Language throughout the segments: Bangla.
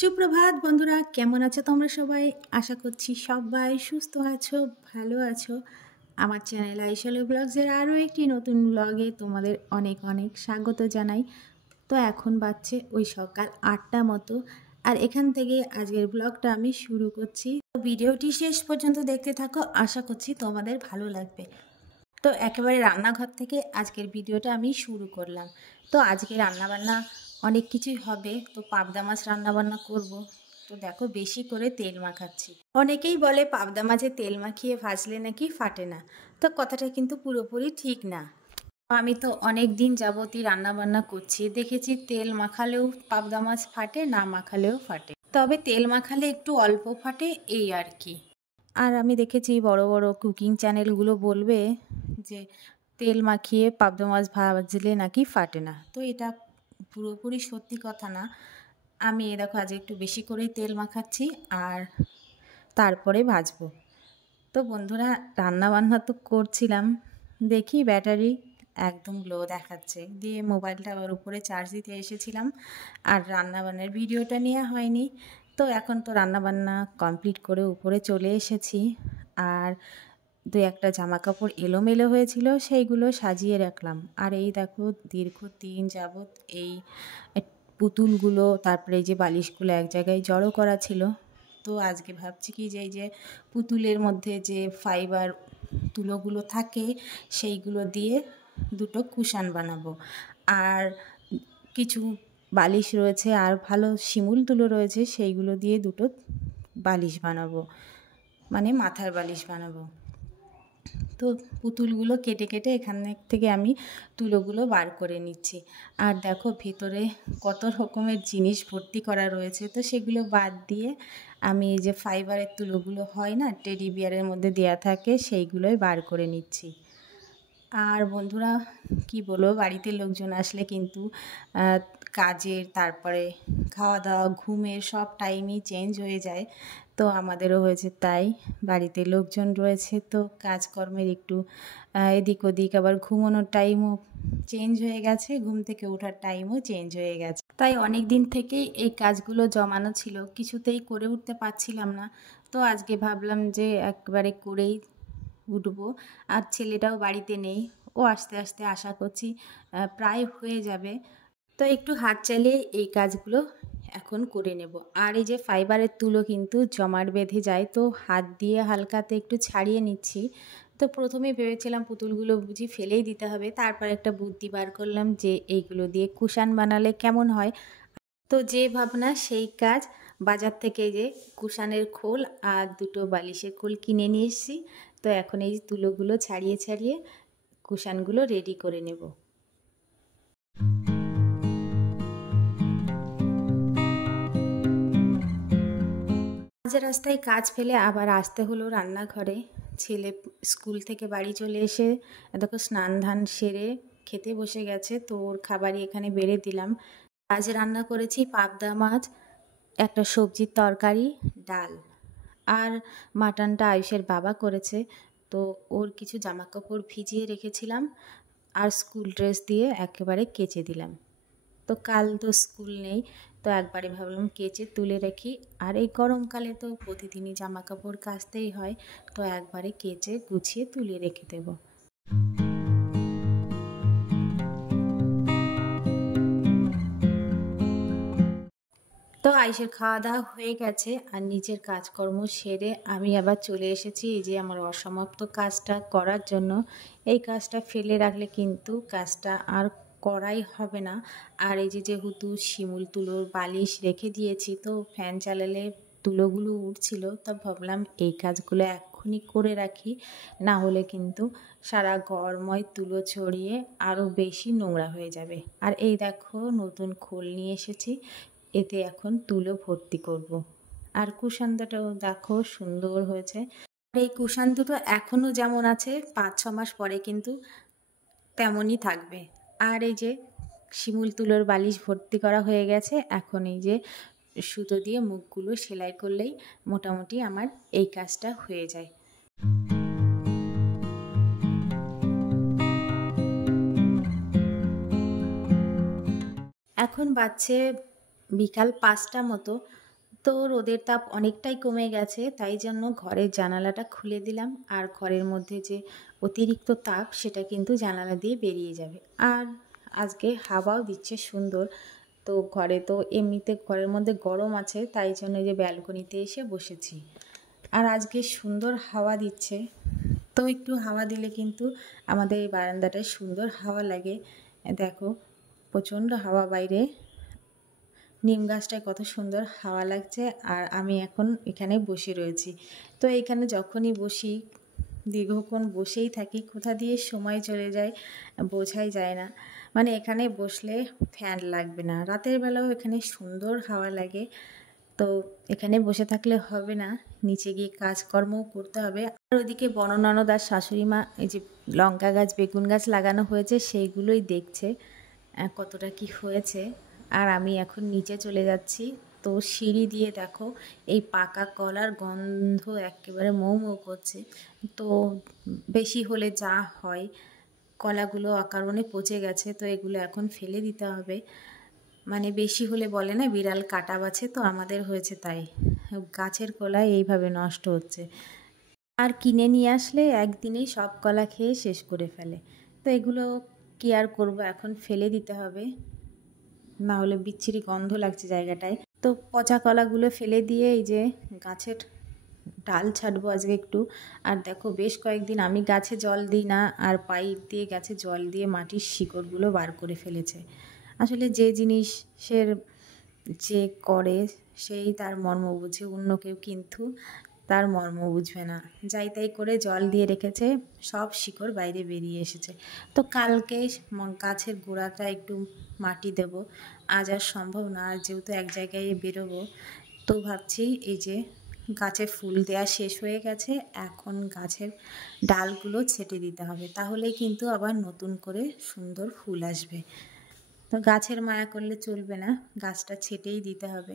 সুপ্রভাত বন্ধুরা, কেমন আছো তোমরা সবাই? আশা করছি সবাই সুস্থ আছো, ভালো আছো। আমার চ্যানেল আইশালু ব্লগসের আরও একটি নতুন ব্লগে তোমাদের অনেক অনেক স্বাগত জানাই। তো এখন বাজছে ওই সকাল 8টা মতো, আর এখান থেকে আজকের ব্লগটা আমি শুরু করছি। তো ভিডিওটি শেষ পর্যন্ত দেখতে থাকো, আশা করছি তোমাদের ভালো লাগবে। তো একেবারে রান্নাঘর থেকে আজকের ভিডিওটা আমি শুরু করলাম। তো আজকে রান্নাবান্না অনেক কিছুই হবে। তো পাবদা মাছ রান্নাবান্না করব। তো দেখো বেশি করে তেল মাখাচ্ছি। অনেকেই বলে পাবদা মাছে তেল মাখিয়ে ভাজলে নাকি ফাটে না। তো কথাটা কিন্তু পুরোপুরি ঠিক না। আমি তো অনেক দিন যাবতই রান্নাবান্না করছি, দেখেছি তেল মাখালেও পাবদা মাছ ফাটে, না মাখালেও ফাটে। তবে তেল মাখালে একটু অল্প ফাটে, এই আর কি। আর আমি দেখেছি বড় বড় কুকিং চ্যানেলগুলো বলবে যে তেল মাখিয়ে পাবদা মাছ ভাজলে নাকি ফাটে না। তো এটা পুরোপুরি সত্যি কথা না। আমি দেখো আজ একটু বেশি করেই তেল মাখাচ্ছি আর তারপরে ভাজবো। তো বন্ধুরা, রান্নাবান্না তো করছিলাম, দেখি ব্যাটারি একদম লো দেখাচ্ছে, দিয়ে মোবাইলটা আবার উপরে চার্জ দিতে এসেছিলাম, আর রান্নাবান্নার ভিডিওটা নেওয়া হয়নি। তো এখন তো রান্নাবান্না কমপ্লিট করে উপরে চলে এসেছি, আর দু একটা জামা কাপড় এলোমেলো হয়েছিল, সেইগুলো সাজিয়ে রাখলাম। আর এই দেখো দীর্ঘদিন যাবৎ এই পুতুলগুলো, তারপরে এই যে বালিশগুলো এক জায়গায় জড়ো করা ছিল। তো আজকে ভাবছি কি যে এই যে পুতুলের মধ্যে যে ফাইবার তুলোগুলো থাকে সেইগুলো দিয়ে দুটো কুশান বানাবো। আর কিছু বালিশ রয়েছে আর ভালো শিমুল তুলো রয়েছে, সেইগুলো দিয়ে দুটো বালিশ বানাবো, মানে মাথার বালিশ বানাবো। তো পুতুলগুলো কেটে কেটে এখান থেকে আমি তুলোগুলো বার করে নিচ্ছি। আর দেখো ভেতরে কত রকমের জিনিস ভর্তি করা রয়েছে। তো সেগুলো বাদ দিয়ে আমি এই যে ফাইবারের তুলোগুলো হয় না, টেডি বিয়ারের মধ্যে দেয়া থাকে, সেইগুলোই বার করে নিচ্ছি। আর বন্ধুরা কি বলবো, বাড়িতে লোকজন আসলে কিন্তু কাজের, তারপরে খাওয়া দাওয়া, ঘুমের সব টাইমই চেঞ্জ হয়ে যায়। তো আমাদেরও হয়েছে তাই, বাড়িতে লোকজন রয়েছে তো কাজকর্মের একটু এদিক ওদিক, আবার ঘুমানোর টাইমও চেঞ্জ হয়ে গেছে, ঘুম থেকে ওঠার টাইমও চেঞ্জ হয়ে গেছে। তাই অনেক দিন থেকেই এই কাজগুলো জমানো ছিল, কিছুতেই করে উঠতে পারছিলাম না। তো আজকে ভাবলাম যে একবারে করেই উঠবো। আর ছেলেটাও বাড়িতে নেই, ও আস্তে আস্তে আশা করছি প্রায় হয়ে যাবে। তো একটু হাত চালিয়ে এই কাজগুলো এখন করে নেব। আর এই যে ফাইবারের তুলো কিন্তু জমাট বেঁধে যায়, তো হাত দিয়ে হালকাতে একটু ছাড়িয়ে নিচ্ছি। তো প্রথমে ভেবেছিলাম পুতুলগুলো বুঝি ফেলেই দিতে হবে, তারপর একটা বুদ্ধি বার করলাম যে এইগুলো দিয়ে কুশান বানালে কেমন হয়। তো যে ভাবনা সেই কাজ, বাজার থেকে যে কুশানের খোল আর দুটো বালিশের খোল কিনে নিয়ে এসেছি। তো এখন এই তুলোগুলো ছাড়িয়ে ছাড়িয়ে কুশানগুলো রেডি করে নেব। মাঝে রাস্তায় কাজ ফেলে আবার আসতে হলো রান্নাঘরে। ছেলে স্কুল থেকে বাড়ি চলে এসে দেখো স্নান ধান সেরে খেতে বসে গেছে, তো ওর খাবারই এখানে বেড়ে দিলাম। আজ রান্না করেছি পাবদা মাছ, একটা সবজির তরকারি, ডাল, আর মাটনটা আয়ুষের বাবা করেছে। তো ওর কিছু জামা কাপড় ভিজিয়ে রেখেছিলাম আর স্কুল ড্রেস দিয়ে একেবারে কেচে দিলাম। তো কাল তো স্কুল নেই, তো একবারে ভাবলাম কেচে তুলে রাখি। আর এই গরমকালে তো প্রতিদিনই জামা কাপড় কাচতেই হয়, তো একবারে কেচে গুছিয়ে তুলে রেখে দেবো। তো আইসের খাওয়া দাওয়া হয়ে গেছে, আর নিজের কাজকর্ম সেরে আমি আবার চলে এসেছি এই যে আমার অসমাপ্ত কাজটা করার জন্য। এই কাজটা ফেলে রাখলে কিন্তু কাজটা আর করাই হবে না। আর এই যে যেহেতু শিমুল তুলোর বালিশ রেখে দিয়েছি, তো ফ্যান চালালে তুলোগুলো উঠছিল, তো ভাবলাম এই কাজগুলো এক্ষুনি করে রাখি, না হলে কিন্তু সারা ঘরময় তুলো ছড়িয়ে আরও বেশি নোংরা হয়ে যাবে। আর এই দেখো নতুন খোল নিয়ে এসেছি, এতে এখন তুলো ভর্তি করব। আর কুশান দুটোও দেখো সুন্দর হয়েছে। এই কুশান দুটো এখনও যেমন আছে 5-6 মাস পরে কিন্তু তেমনই থাকবে। আর এই যে শিমুল তুলোর বালিশ ভর্তি করা হয়ে গেছে, এখন এই যে সুতো দিয়ে মুখগুলো সেলাই করলেই মোটামুটি আমার এই কাজটা হয়ে যায়। এখন বাজছে বিকাল 5টা মতো। তো রোদের তাপ অনেকটাই কমে গেছে, তাই জন্য ঘরের জানালাটা খুলে দিলাম। আর ঘরের মধ্যে যে অতিরিক্ত তাপ সেটা কিন্তু জানালা দিয়ে বেরিয়ে যাবে। আর আজকে হাওয়াও দিচ্ছে সুন্দর। তো ঘরে তো এমনিতে ঘরের মধ্যে গরম আছে, তাই জন্য যে ব্যালকনিতে এসে বসেছি। আর আজকে সুন্দর হাওয়া দিচ্ছে, তো একটু হাওয়া দিলে কিন্তু আমাদের এই বারান্দাটায় সুন্দর হাওয়া লাগে। দেখো প্রচণ্ড হাওয়া বাইরে, নিম গাছটায় কত সুন্দর হাওয়া লাগছে। আর আমি এখন এখানে বসে রয়েছি। তো এখানে যখনই বসি দীর্ঘক্ষণ বসেই থাকি, কোথা দিয়ে সময় চলে যায় বোঝাই যায় না। মানে এখানে বসলে ফ্যান লাগবে না, রাতের বেলাও এখানে সুন্দর হাওয়া লাগে। তো এখানে বসে থাকলে হবে না, নিচে গিয়ে কাজকর্মও করতে হবে। আর ওইদিকে বনননদ আর শাশুড়ি মা এই যে লঙ্কা গাছ বেগুন গাছ লাগানো হয়েছে সেইগুলোই দেখছে কতটা কি হয়েছে। আর আমি এখন নিচে চলে যাচ্ছি। তো সিঁড়ি দিয়ে দেখো এই পাকা কলার গন্ধ একেবারে মৌ মৌ করছে। তো বেশি হলে যা হয়, কলাগুলো অকারণে পচে গেছে, তো এগুলো এখন ফেলে দিতে হবে। মানে বেশি হলে বলে না বিড়াল কাটা বাছে, তো আমাদের হয়েছে তাই, গাছের কলাই এইভাবে নষ্ট হচ্ছে। আর কিনে নিয়ে আসলে একদিনেই সব কলা খেয়ে শেষ করে ফেলে। তো এগুলো কি আর করবো, এখন ফেলে দিতে হবে, না হলে বিচ্ছিরি গন্ধ লাগছে জায়গাটায়। তো পচা কলাগুলো ফেলে দিয়ে এই যে গাছের ডাল ছাড়বো আজকে একটু। আর দেখো বেশ কয়েকদিন আমি গাছে জল দিই না, আর পাইপ দিয়ে গাছে জল দিয়ে মাটির শিকড়গুলো বার করে ফেলেছে। আসলে যে জিনিসের যে করে সেই তার মর্ম বুঝে, অন্য কেউ কিন্তু তার মর্ম বুঝবে না। যাই তাই করে জল দিয়ে রেখেছে, সব শিকড় বাইরে বেরিয়ে এসেছে। তো কালকে গাছের গোড়াটা একটু মাটি দেব, আজ আর সম্ভব না। আর যেহেতু এক জায়গায় বেরোবো, তো ভাবছি এই যে গাছে ফুল দেওয়া শেষ হয়ে গেছে, এখন গাছের ডালগুলো ছেটে দিতে হবে, তাহলেই কিন্তু আবার নতুন করে সুন্দর ফুল আসবে। তো গাছের মায়া করলে চলবে না, গাছটা ছেটেই দিতে হবে।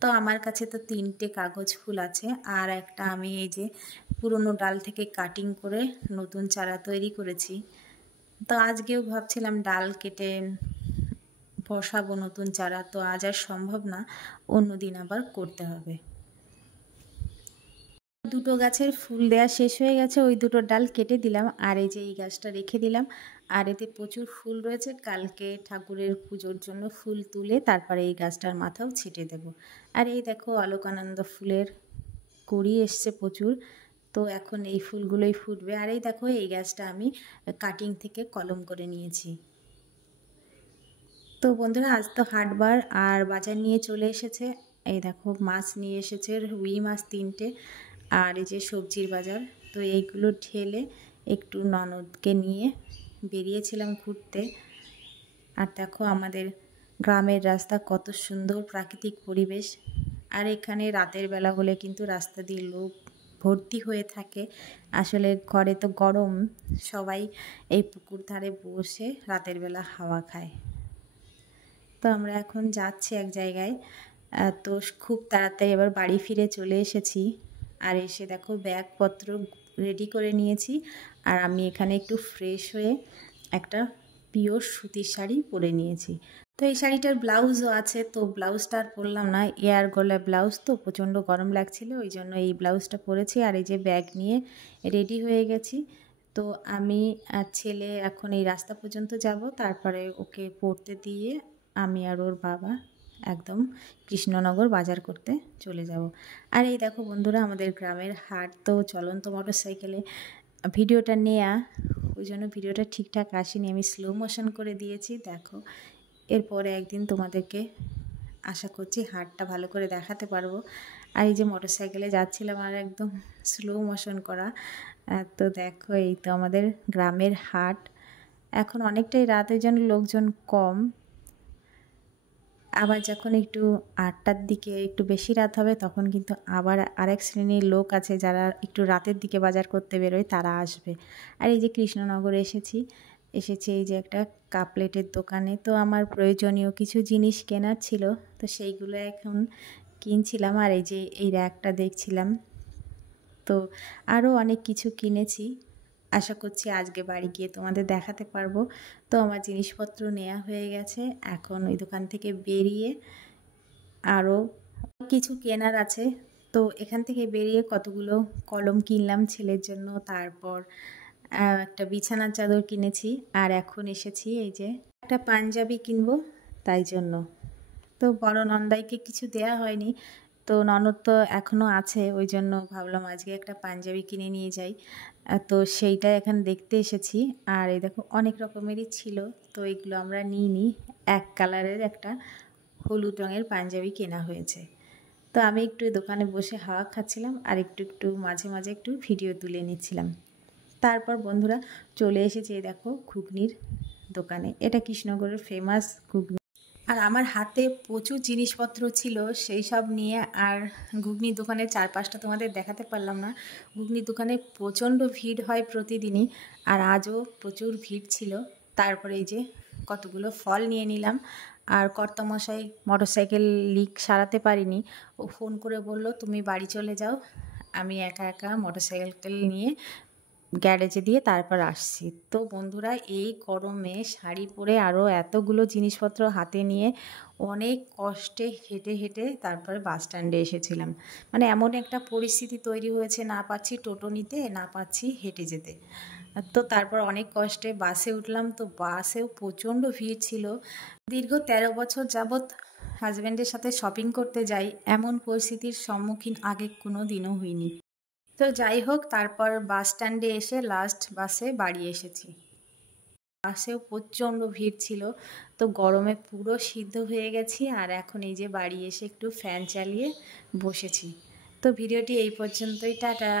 তো আমার কাছে তো 3টে কাগজ ফুল আছে, আর একটা আমি এই যে পুরনো ডাল থেকে কাটিং করে নতুন চারা তৈরি করেছি। তো আজকেও ভাবছিলাম ডাল কেটে বসাবো নতুন চারা, তো আজ আর সম্ভব না, অন্য দিন আবার করতে হবে। দুটো গাছের ফুল দেওয়া শেষ হয়ে গেছে, ওই দুটো ডাল কেটে দিলাম, আর এই যে এই গাছটা রেখে দিলাম। আর এতে প্রচুর ফুল রয়েছে, কালকে ঠাকুরের পুজোর জন্য ফুল তুলে তারপরে এই গাছটার মাথাও ছিটে দেব। আর এই দেখো অলোকানন্দ ফুলের কুড়ি এসছে প্রচুর, তো এখন এই ফুলগুলোই ফুটবে। আর এই দেখো এই গাছটা আমি কাটিং থেকে কলম করে নিয়েছি। তো বন্ধুরা আজ তো হাটবার, আর বাজার নিয়ে চলে এসেছে। এই দেখো মাছ নিয়ে এসেছে, রুই মাছ 3টে, আর এই যে সবজির বাজার। তো এইগুলো ঢেলে একটু ননদকে নিয়ে বেরিয়েছিলাম ঘুরতে। আর দেখো আমাদের গ্রামের রাস্তা, কত সুন্দর প্রাকৃতিক পরিবেশ। আর এখানে রাতের বেলা হলে কিন্তু রাস্তা দিয়ে লোক ভর্তি হয়ে থাকে। আসলে ঘরে তো গরম, সবাই এই পুকুর ধারে বসে রাতের বেলা হাওয়া খায়। তো আমরা এখন যাচ্ছি এক জায়গায়, তো খুব তাড়াতাড়ি এবার বাড়ি ফিরে চলে এসেছি। আর এসে দেখো ব্যাগপত্র রেডি করে নিয়েছি, আর আমি এখানে একটু ফ্রেশ হয়ে একটা পিওর সুতির শাড়ি পরে নিয়েছি। তো এই শাড়িটার ব্লাউজও আছে, তো ব্লাউজটা আর পরলাম না, এয়ার গলা ব্লাউজ, তো প্রচণ্ড গরম লাগছিল, ওই জন্য এই ব্লাউজটা পরেছি। আর এই যে ব্যাগ নিয়ে রেডি হয়ে গেছি। তো আমি আর ছেলে এখন এই রাস্তা পর্যন্ত যাব, তারপরে ওকে পড়তে দিয়ে আমি আর ওর বাবা একদম কৃষ্ণনগর বাজার করতে চলে যাব। আর এই দেখো বন্ধুরা আমাদের গ্রামের হাট, তো চলন্ত মোটরসাইকেলে ভিডিওটা নেয়া, ওই জন্য ভিডিওটা ঠিকঠাক আসেনি, আমি স্লো মোশন করে দিয়েছি। দেখো এরপরে একদিন তোমাদেরকে আশা করছি হাটটা ভালো করে দেখাতে পারবো। আর এই যে মোটরসাইকেলে যাচ্ছিলাম আর একদম স্লো মোশন করা। তো দেখো এই তো আমাদের গ্রামের হাট, এখন অনেকটাই রাতের জন্য লোকজন কম। আবার যখন একটু 8টার দিকে একটু বেশি রাত হবে, তখন কিন্তু আবার আরেক শ্রেণীর লোক আছে যারা একটু রাতের দিকে বাজার করতে বেরোয়, তারা আসবে। আর এই যে কৃষ্ণনগর এসেছি এই যে একটা কাপলেটের দোকানে, তো আমার প্রয়োজনীয় কিছু জিনিস কেনার ছিল, তো সেইগুলো এখন কিনছিলাম। আর এই যে এই র্যাকটা দেখছিলাম, তো আরও অনেক কিছু কিনেছি, আশা করছি আজকে বাড়ি গিয়ে তোমাদের দেখাতে পারবো। তো আমার জিনিসপত্র নেওয়া হয়ে গেছে, এখন ওই দোকান থেকে বেরিয়ে আরও কিছু কেনার আছে, তো এখান থেকে বেরিয়ে কতগুলো কলম কিনলাম ছেলের জন্য, তারপর একটা বিছানার চাদর কিনেছি, আর এখন এসেছি এই যে একটা পাঞ্জাবি কিনবো তাই জন্য। তো বড় নন্দাইকে কিছু দেয়া হয়নি, তো ননদ তো এখনও আছে, ওই জন্য ভাবলাম আজকে একটা পাঞ্জাবি কিনে নিয়ে যাই। তো সেইটাই এখন দেখতে এসেছি। আর এই দেখো অনেক রকমেরই ছিল, তো এগুলো আমরা নিইনি। এক কালারের একটা হলুদ রঙের পাঞ্জাবি কেনা হয়েছে। তো আমি একটু দোকানে বসে হাওয়া খাচ্ছিলাম আর একটু মাঝে মাঝে একটু ভিডিও তুলে নিচ্ছিলাম। তারপর বন্ধুরা চলে এসেছি এই দেখো ঘুগনির দোকানে। এটা কৃষ্ণনগরের ফেমাস ঘুগনি। আর আমার হাতে প্রচুর জিনিসপত্র ছিল, সেই সব নিয়ে আর ঘুগনির দোকানের চারপাশটা তোমাদের দেখাতে পারলাম না। ঘুগনির দোকানে প্রচণ্ড ভিড় হয় প্রতিদিনই, আর আজও প্রচুর ভিড় ছিল। তারপরে এই যে কতগুলো ফল নিয়ে নিলাম। আর কর্তামশাই মোটরসাইকেল লিক সারাতে পারিনি, ও ফোন করে বলল তুমি বাড়ি চলে যাও, আমি একা একা মোটরসাইকেল নিয়ে গ্যারেজে দিয়ে তারপর আসছি। তো বন্ধুরা এই গরমে শাড়ি পরে আরও এতগুলো জিনিসপত্র হাতে নিয়ে অনেক কষ্টে হেঁটে হেঁটে তারপরে বাস স্ট্যান্ডে এসেছিলাম। মানে এমন একটা পরিস্থিতি তৈরি হয়েছে, না পাচ্ছি টোটো নিতে, না পাচ্ছি হেঁটে যেতে। তো তারপর অনেক কষ্টে বাসে উঠলাম, তো বাসেও প্রচণ্ড ভিড় ছিল। দীর্ঘ 13 বছর যাবৎ হাজব্যান্ডের সাথে শপিং করতে যাই, এমন পরিস্থিতির সম্মুখীন আগে কোনো দিনও হইনি। তো যাই হোক, তারপর বাস স্ট্যান্ডে এসে লাস্ট বাসে বাড়ি এসেছি। বাসেও প্রচণ্ড ভিড় ছিল, তো গরমে পুরো সিদ্ধ হয়ে গেছি। আর এখন এই যে বাড়ি এসে একটু ফ্যান চালিয়ে বসেছি। তো ভিডিওটি এই পর্যন্তই, টাটা।